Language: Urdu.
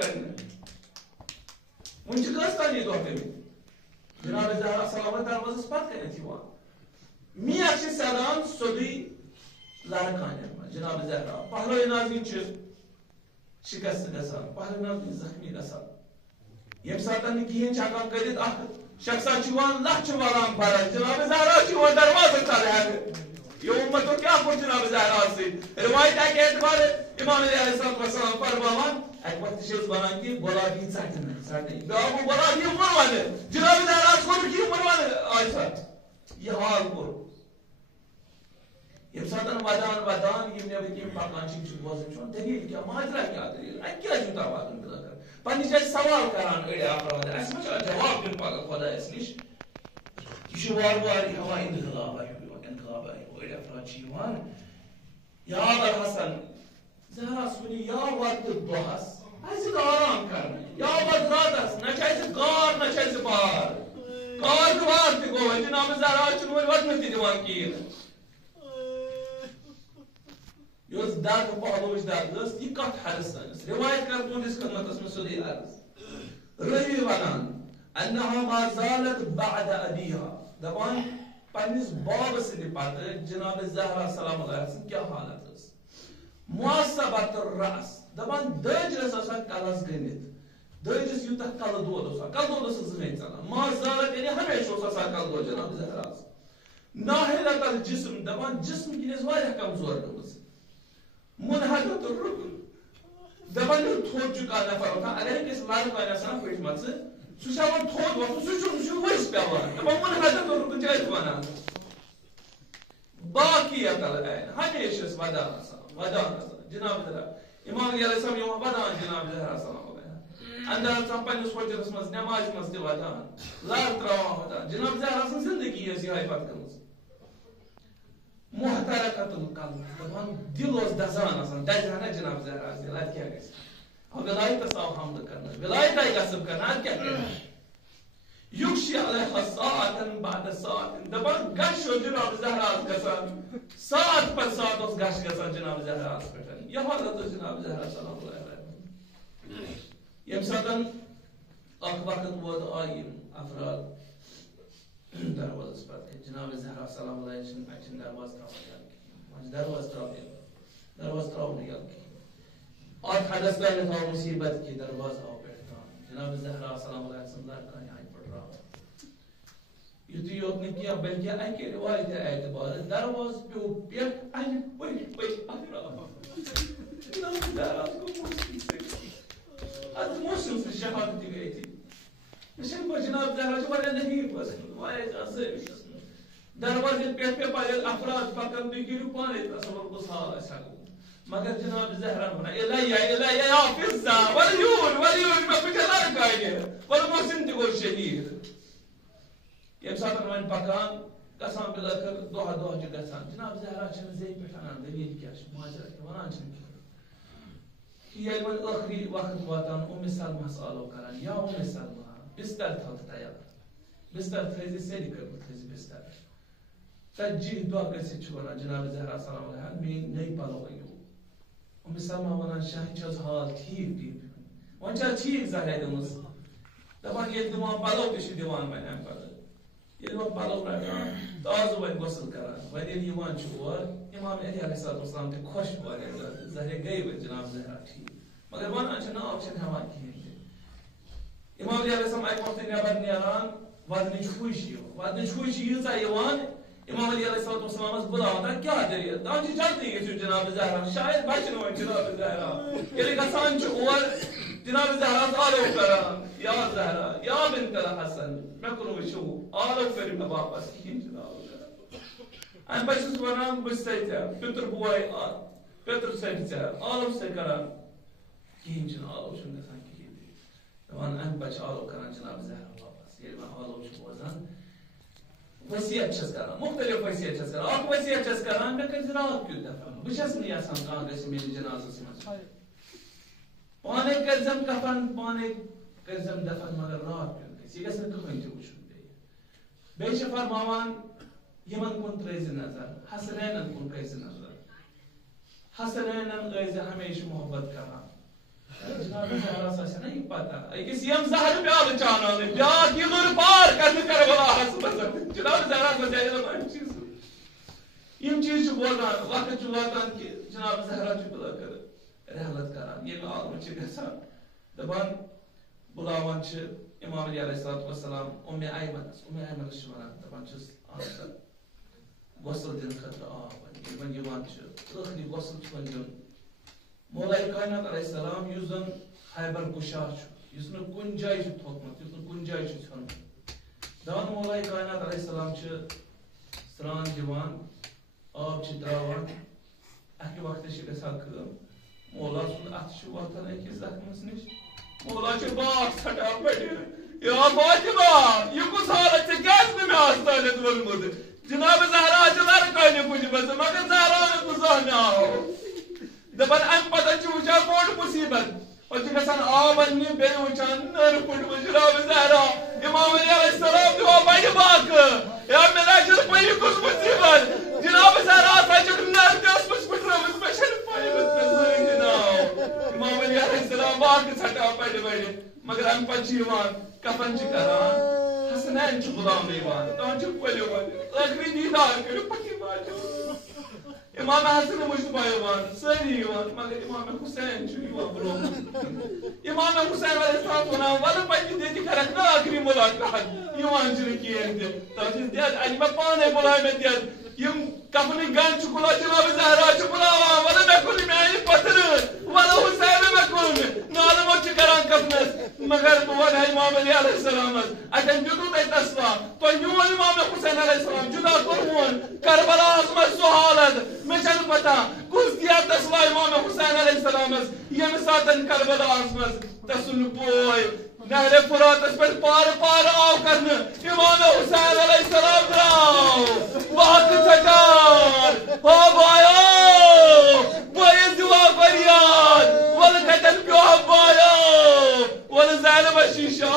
کرنے ون کستانی دہ گمت جناب زہرا سلامت دروازس پتہ کنیتھ میاں سیدان سیودی لڑکان جناب زہرا پہلوی ناظرین شکست گژھان پہلوی ناظرین زخمی گژھان یم سات کہین ہکان کرت اخ شخصا لچھ ولان برس جناب زہرا دروازہ تل یہ امت کیا کور جناب زہرا ست روایت اکہ اعتبار امام علیہ السلام فرماوان اکہ وقت ونان کہ گلابی ژٹن بیاکھ گلابی ون جناب زہرا کور کہ ون آج یہ حال کور یم سات ودان یم نبر کم پکان بوزان دلیل کیا ماجرا کیا دلیل اتہ کیا یوتہ واتن بلاخر پنس جائے سوال کران اڑ افراد اس ما جواب دن پگہ خدایس نش یہ وار وار ہوا انقلاب اڑ افراد یاد الحسن زہرا ونی یا وقت دہس اس آرام کرنا یا وقت راتس نہ کار نہ بار کار وار تہ گو جناب زہرا ون دان کہین یہ درد پہلوچ درد یہ کت حدس سنس روایت کر تہندس خدمتس میں سیودی عرض روی ونان انها ما زالت بعد ابيها دپان پنس باب سند پتہ جناب زہرا سلام اللہ علیہ کیا حالت اس معصبت الراس دپان دجرس آسان کلس گنت دجرس یوتہ کل دود کل دود زہن ژلان ما زالت یعنی ہمیشہ آسان کل دود جناب زہرا ناحلت الجسم دپان جسم کنس واریاہ کمزور گمز منحدت الرکن دپان تھوت چکا نفر وتھان اگر کس لڑکان آسان پھٹمژ سہ تھوت وتھن سہ ؤسۍ پیوان دپان منحدت الرکن چھ ونان باقیت العین ہمیشہ ودان جناب زہرا امام علیہ السلام یہ ودان جناب زہرا سلام علیہ اندر پنس فجرس مز نماز مز تہ ودان لڑ تراوان ودان جناب زہرا سن زندگی ٲس یہے پتہ گٔمٕژ محترقت القلب دپان دل اس دزان آسان دزہا جناب زہرا دل ات کیا گژھِ ولایتس آو حملہ کرنا ولایت آئی غصب کرنا ات کیا کرنا یکشی علیہ ساعتا بعد ساعت دپان گش جناب زہرا گژھان ساعت پر ساعت اس گش گژھان جناب زہرا پہ یہ حالت جناب زہرا سلام اللہ علیہ یم ساتن اخ وقت ووت آئی افراد دروازس پتہ جناب زہرا سلام اللہ اچھن درواز تراؤن درواز تراؤن یل اور حدث پہلے تھا مصیبت کی درواز آو پیٹ جناب زہرا سلام اللہ لڑکان آئی پڑ رہا یتھی یوت نہ کیا بلکہ اکہ روایت اعتبار درواز پیو پیٹ ان پٹ جناب زہرا کو موسیقی سے از موسم سے شہادت گئی تھی مشن کو جناب زہرا جو بڑے نہیں پسند وائے جاسے دروازے پہ پائے افراد فقط بگیرو پانے تصور کو حال ایسا کو مگر جناب زہرا بنا الیہ یا فزا ولیون میں کچھ لڑکا ہے اور محسن تہ گو شہید یم سات ون پکان گژھان بلاخر دۄہ چھِ گژھان جناب زہرا چھنہٕ زیٚیہِ پٮ۪ٹھ اَنان دلیٖل کیٛاہ چھِ ماجرا کیٛاہ وَنان چھِنہٕ کینٛہہ ییٚلہِ وۄنۍ ٲخری وقت واتان سلمہس آلو کران یا سلمہ بستر تھاو تیار بستر تھٲیزِ سیٚرِ کٔرمٕژ تھٲیزِ بستر ژتجی دۄہ گٔژھِتھ چھُ ونان جناب زہرا سلام علیہ میٲنۍ نٔے پلو أنِو سلمہ ونان شاہ چھِ حظ حال ٹھیٖک وۄنۍ چھا ٹھیٖک زہرا دِمٕژ دپان ییٚلہِ دِوان پلو تہِ چھِ دِوان وۄنۍ امہِ پتہٕ ییٚلہِ وۄنۍ پلو رٹان تازٕ وۄنۍ غسل کران وۄنۍ ییٚلہِ یِوان چھُ اور امام علی علیہ السلام تہِ خۄش واریاہ زیادٕ زہرا گٔے وۄنۍ جناب زہرا ٹھیٖک مگر ونان چھِ ناو چھِنہٕ ہٮ۪وان کِہیٖنۍ تہِ امام علی علیہ السلام اکہِ وقتہٕ نٮ۪بر نیران ودنٕچ ہوش ییٖژاہ یِوان امام علی علیہ السلامس بلاوان کیا دلیل دپان چھِ جلدی گٔژھِو جناب زہرا شاید بچہِ نہٕ وۄنۍ جناب زہرا ییٚلہِ گژھان چھُ اور جناب زہرا آلو کران یا زہرا یا بنت الحسن مےٚ کُن وٕچھِو آلو کٔرِو مےٚ واپس کِہیٖنۍ جناب امہِ پتہٕ چھُس ونان بہٕ چھُسے ژےٚ پِتُر بوے پِتُر ژھٔٹۍ ژےٚ آلو چھُسے کران کِہیٖنۍ چھُنہٕ آلو چھُنہٕ گژھان کِہیٖنۍ تہِ دپان امہِ پتہٕ چھِ آلو کران جناب زہرا واپس ییٚلہِ وۄنۍ آلو چھُ بوزان وصیت چھس کران مختلف وصیت چھس کران اکھ وصیت چھس کران مےٚ کٔرزِ رات کیُتھ دفن بہٕ چھس نہٕ یژھان کانٛہہ گژھِ میٲنِس جنازس منٛز پانے کٔرزٮ۪م کفن پانے کٔرزٮ۪م دفن مگر رات کیُتھ گژھِ یہِ گژھِ نہٕ کٕہٕنۍ تہِ وٕچھُن بیٚیہِ چھِ فرماوان یِمن کُن ترٲیزِ نظر حسنینن کُن کٔرزِ نظر حسنینن ٲسۍزِ ہمیشہِ محبت کران جناب زہرا سا نہیں پتہ اکس یم زہر پیال چانان بیاکھ یلور پار کرنے کربلاہس مز جناب زہرا سا علم چیز یم چیز بولان وقت واتان کہ جناب زہرا بلا کر رحلت کران یہ عالم گھان دپان بلاوان امام علی علیہ السلام ایمنس ونان دپان غسل دن خطر آب ٲخری غسل دن مولا کائنات علیہ السلام اس زن خیبر گشا اس کن جائے تھوکمت اس کن جائے ژھنمت دپان مولا کائنات علیہ السلام سران دِوان آب تراوان اکہ وقت گژھان کٲم مولا سُنٛد اتھ واتان أکِس زخمس نش مولا باغ ژھٹان پڑھ یا فاطمہ یہ کس حالت کیٛازِ نہٕ مےٚ آز تانٮ۪تھ ووٚنمُت جناب زہرا لڑ کانہِ پُجمٕژ مگر زہرا نہٕ زانٛہہ آو دپان امہِ پتہٕ وٕچھان بوٚڑ مُصیبت پتہٕ گژھان آب اننہِ بیٚیہِ وٕچھان نٔر پھٕٹمٕژ جناب زہرا امام علی علیہ السلام دِوان بڑِ باقہٕ یا مےٚ نہ چھنہٕ پَیی کُس مُصیبت جناب زہرا ہسا چھکھ نٔر تہِ ٲسمٕژ پھٕٹرٲومٕژ مےٚ چھنہٕ پَیی مےٚ زٕہٕنۍ تہِ ناو امام علی علیہ السلام باقہٕ ژھٹان بڑِ بڑِ مگر امہِ پتہٕ کفن کران حسنین بلانے تہن پلو ٲخری دیدار کرو پتہ واجو امام حسن مشتبہ ساری مگر امام حسین برو امام حسین علیہ السلام ونان ول پتہ دے کرک نا آخری ملاقات کہین تھی دید انی مے پانے بلائے مے دید یم کفن گن کلا جناب زہرا بلاوان ول مے کن میانہ پتر ول حسین مے کن نالم کران کفنس مگر بہ ون امام علی علیہ السلام اتن دیتو تہ تسلا تو میون امام حسین علیہ السلام جدا کورون کربلا مز سو حالت مے چھ پتہ کس دیا تسلا امام حسین علیہ السلام یم ساتن کربلا مز تسن بوئے نہر فراتس پہ پار پار آو کرنے امام حسین علیہ السلام دراو وقت سجار ہو بایا بوئے دعا فریاد ول کتن پیو بایا ول زینب شیشہ